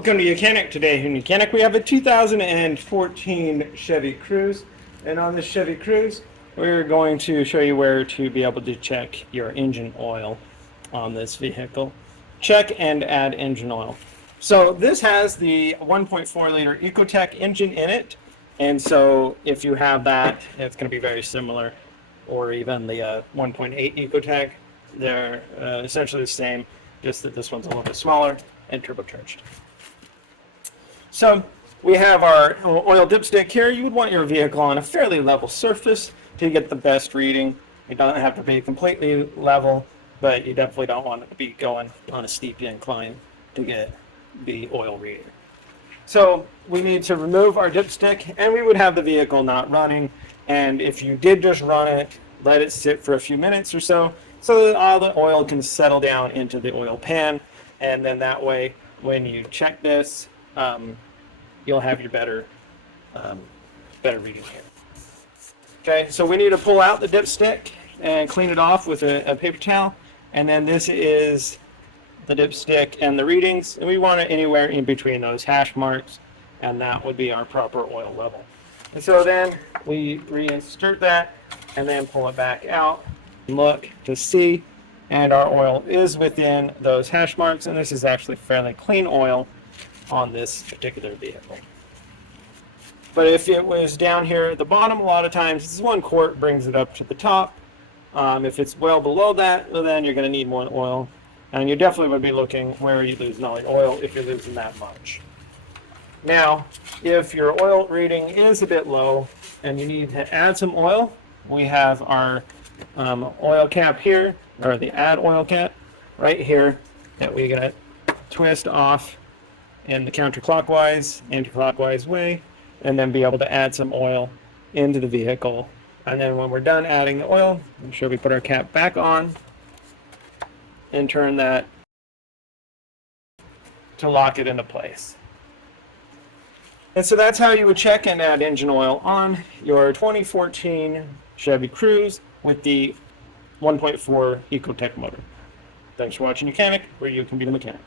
Welcome to YOUCANIC. Today in YOUCANIC we have a 2014 Chevy Cruze, and on this Chevy Cruze we're going to show you where to be able to check your engine oil on this vehicle. Check and add engine oil. So this has the 1.4 liter Ecotec engine in it, and so if you have that, it's going to be very similar, or even the 1.8 Ecotec. They're essentially the same, just that this one's a little bit smaller and turbocharged. So we have our oil dipstick here. You would want your vehicle on a fairly level surface to get the best reading. It doesn't have to be completely level, but you definitely don't want it to be going on a steep incline to get the oil reading. So we need to remove our dipstick, and we would have the vehicle not running. And if you did just run it, let it sit for a few minutes or so that all the oil can settle down into the oil pan, and then that way when you check this, you'll have your better reading here. Okay, so we need to pull out the dipstick and clean it off with a paper towel, and then this is the dipstick and the readings, and we want it anywhere in between those hash marks, and that would be our proper oil level. And so then we reinsert that and then pull it back out, look to see, and our oil is within those hash marks, and this is actually fairly clean oil on this particular vehicle. But if it was down here at the bottom, a lot of times this 1 quart brings it up to the top. If it's well below that, well, then you're going to need more oil, and you definitely would be looking where are you losing all the oil if you're losing that much. Now, if your oil reading is a bit low and you need to add some oil, we have our oil cap here, or the add oil cap right here, that we're going to twist off in the counterclockwise, anti-clockwise way, and then be able to add some oil into the vehicle. And then when we're done adding the oil, make sure we put our cap back on and turn that to lock it into place. And so that's how you would check and add engine oil on your 2014 Chevy Cruze with the 1.4 Ecotec motor. Thanks for watching YOUCANIC, where you can be the mechanic.